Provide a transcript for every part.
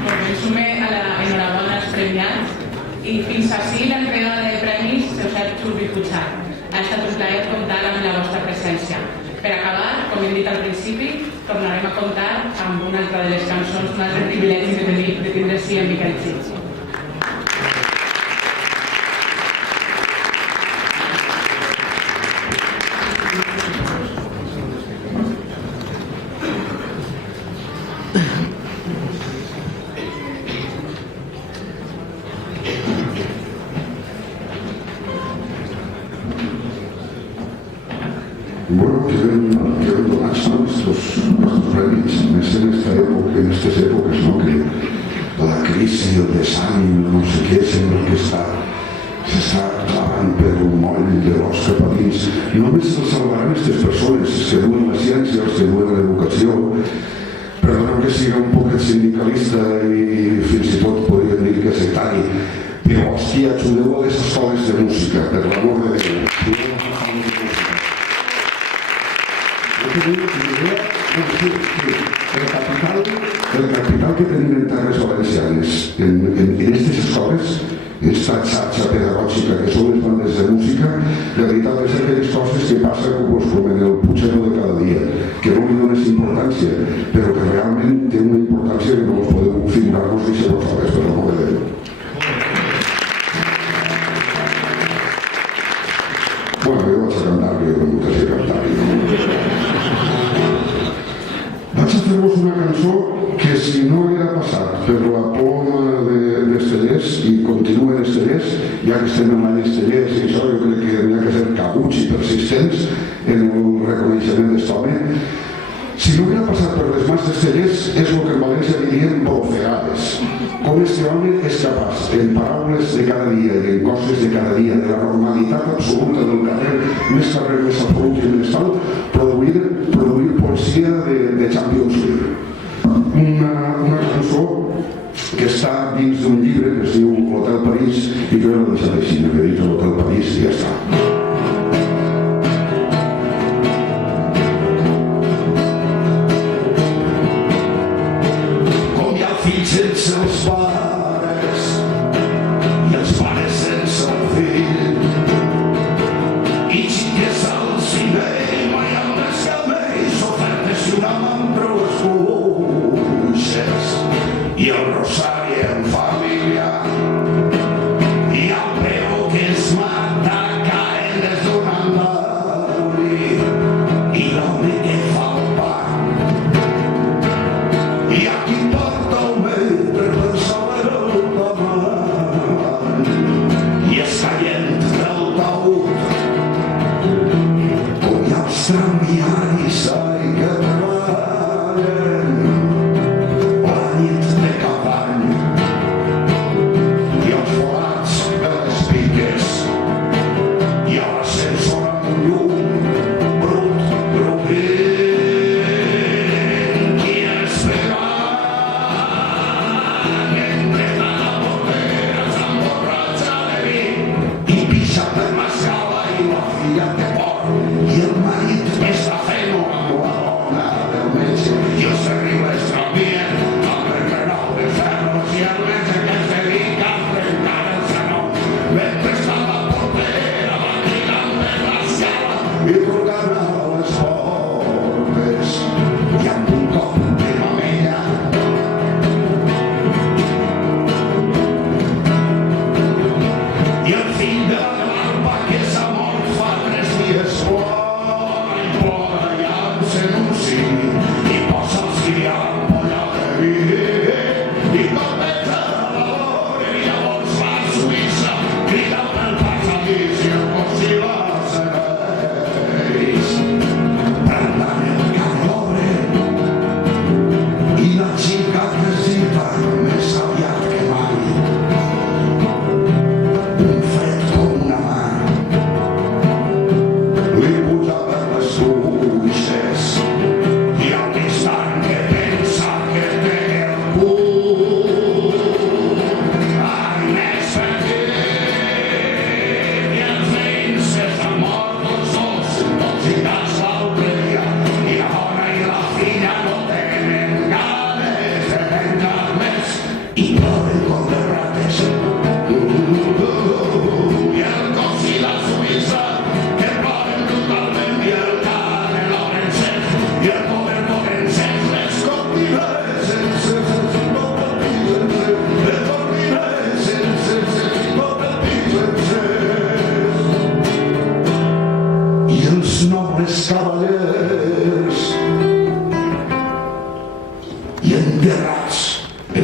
Em sume a l'enhorabona als premiats i fins ací l'entrega de premis Josep Xurri Puigart. Ha estat un plaer comptar amb la vostra presència. Per acabar, com hem dit al principi, tornarem a comptar amb una altra de les cançons, un altre privilegi de tindre sí en Miquel Cid. Bueno, queden donats estos premis, més en estas épocas, ¿no? Que la crisi, el desànim, no sé què, sembla que s'està clavant per un moll de l'os cap a dins. Només se'ls salvaran aquestes persones que duen la ciència, els que duen l'educació. Perdoneu que siga un poc sindicalista i fins i tot podria dir que sectari, però hòstia, ajudeu a les escoles de música, per l'amor de Déu. El capital que tenim en terres valencianes, en aquestes escoles, en esta xarxa pedagògica que són les bandes de música, la veritat és aquelles coses que passa com en el Puigdemont de cada dia, que no li dones importància, però que realment té una importància que no us podeu figurar-vos i ser vosaltres, per l'amor de Déu. Bueno, jo vaig a cantar, jo no m'ho sé cantar. Vaig a fer-vos una cançó que si no haguera passat per la poma d'Estellers i continua en Estellers, ja que estem en l'any Estellers i això, jo crec que hi ha que ser cabuts i persistents en el reconeixement d'estome. Si no haguera passat per les mans d'Estellers és el que en València diríem brofegades. Com este home és capaç, en paraules de cada dia i en coses de cada dia, de la normalitat absoluta del carrer, més absolut i més alt, produir poesia de Champions League. Una cançó que està dins d'un llibre que es diu L'Hotel París i jo l'he deixat així, m'he dit L'Hotel París i ja està. Com hi ha fills sense els pares i els pares sense el fill i xiques al cinema i amb els camells ofertes i una mà amb prou escuixes i el rosari en família i el peu que es mata caen des d'un andari i l'home que fa el pa i a qui porta el metre per saber el davant i es caient del taüt com hi ha els tramviaris ai que treballen la nit de cap any i els forats de les piques i a l'ascensor amb llum brut, brut i esperant entre la botera s'emborratxa de vi i pixa per l'escala i la filla té por i el marit està fent amb la dona del metge i els terribles tramvien amb el renau de ferros i el metge que es dedica a trencar el senon mentre està la portera batigant per l'escala i trucant a les portes i amb un cop de mamella i el fill de la barba que s'ha mort fa 3 dies plora i plora i s'anunci i posa el ciri a l'ampolla de vi i copeta la l'hora i llavors va a Suïssa cridant pel passadís i el cosí la segueix prenent el cabriobre i la xica que cita més aviat que mai un fred com una mà li puja per les cuixes i al instant que pensa que té el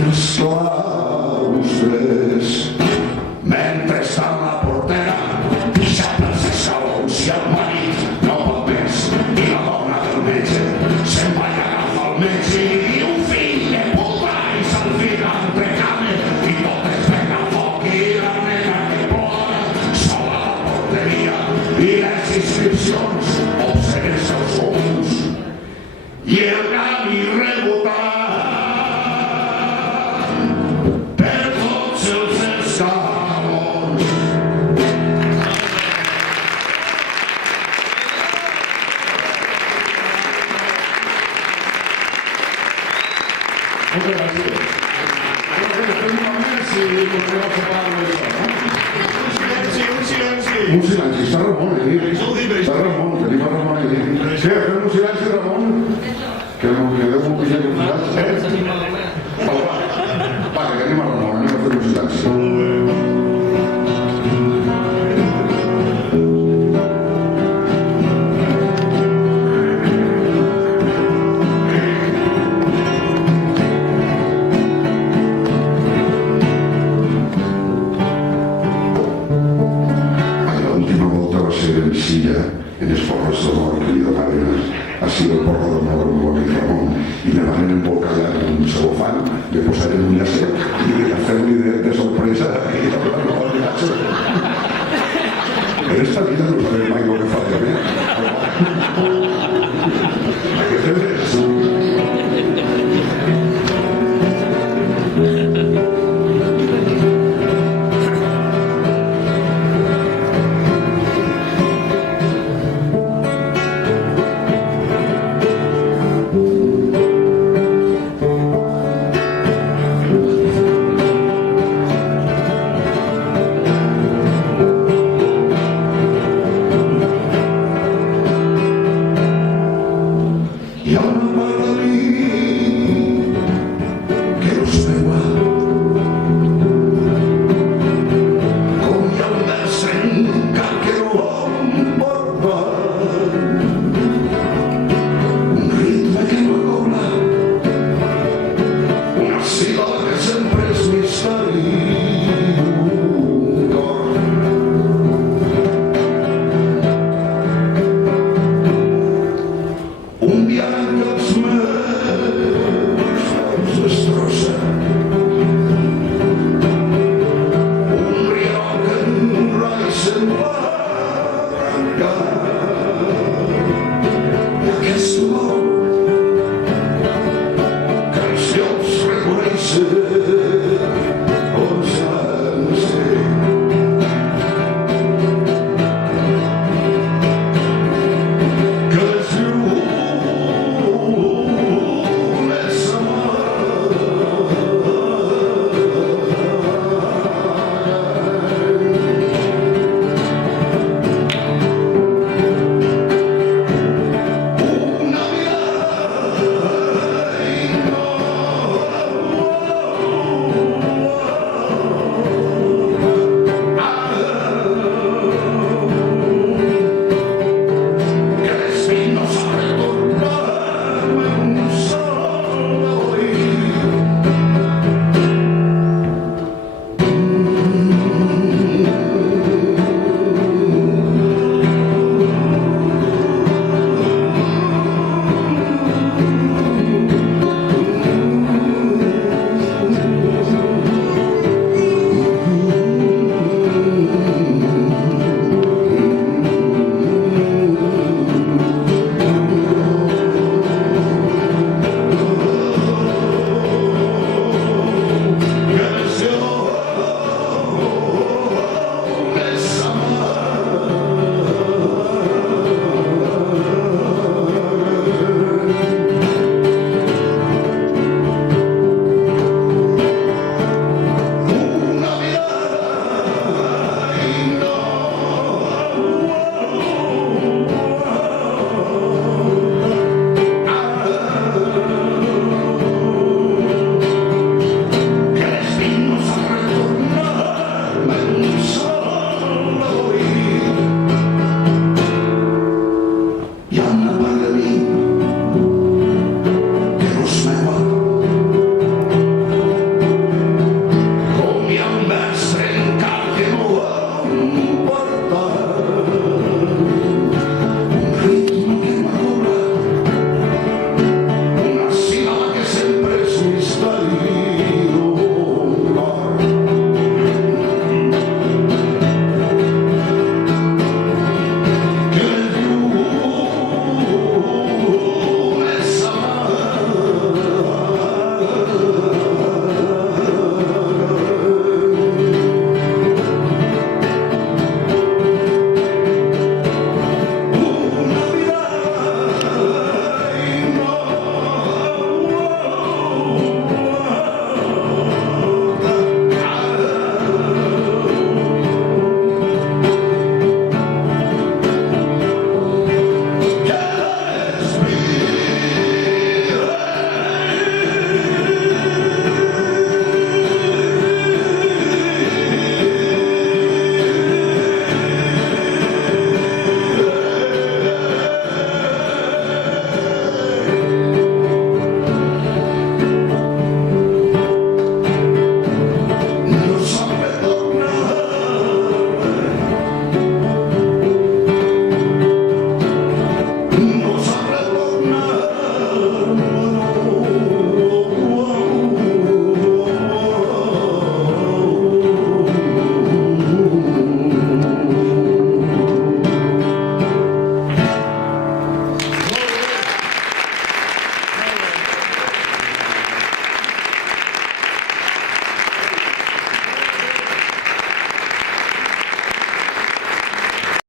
els claustres. Mentrestant la portera pixa pels escalons i el marit no pot més i la dona del metge se'n va i agafa el metge i diu fill de puta i se'l fica entre cames i tot es pega foc i la nena que plora sola a la porteria i les inscripcions observen els seus ulls i el camí rebotant per tots els escalons. Moltes gràcies. Fem una més i continuem parlant d'això, no? Un silenci, està Ramon aquí. Està Ramon, tenim a Ramon aquí. Sí, fem un silenci, Ramon. Que no quedeu un pitjor que posats. Va, que tenim a Ramon, anem a fer un silenci. L'última volta va ser en Silla, en els porros de l'or que li donaven a Silla el porro de l'or amb l'amic Ramon, i me van embolcallar en un celofán, me posaren un llacet i a fer-li de sorpresa i a el llacet. En esta vida no sabem mai el que fa de bé. Aquest és... Hi ha una part de mi que no es veu com hi ha un vers trencat que no em pot parar, un ritme que no cobra, una síl·laba que sempre és misteri, un cor. Un viatge que els meus flaus destrossa, un riol que en rai se'n va arrencar, i aquest dolor que els llocs reconeixen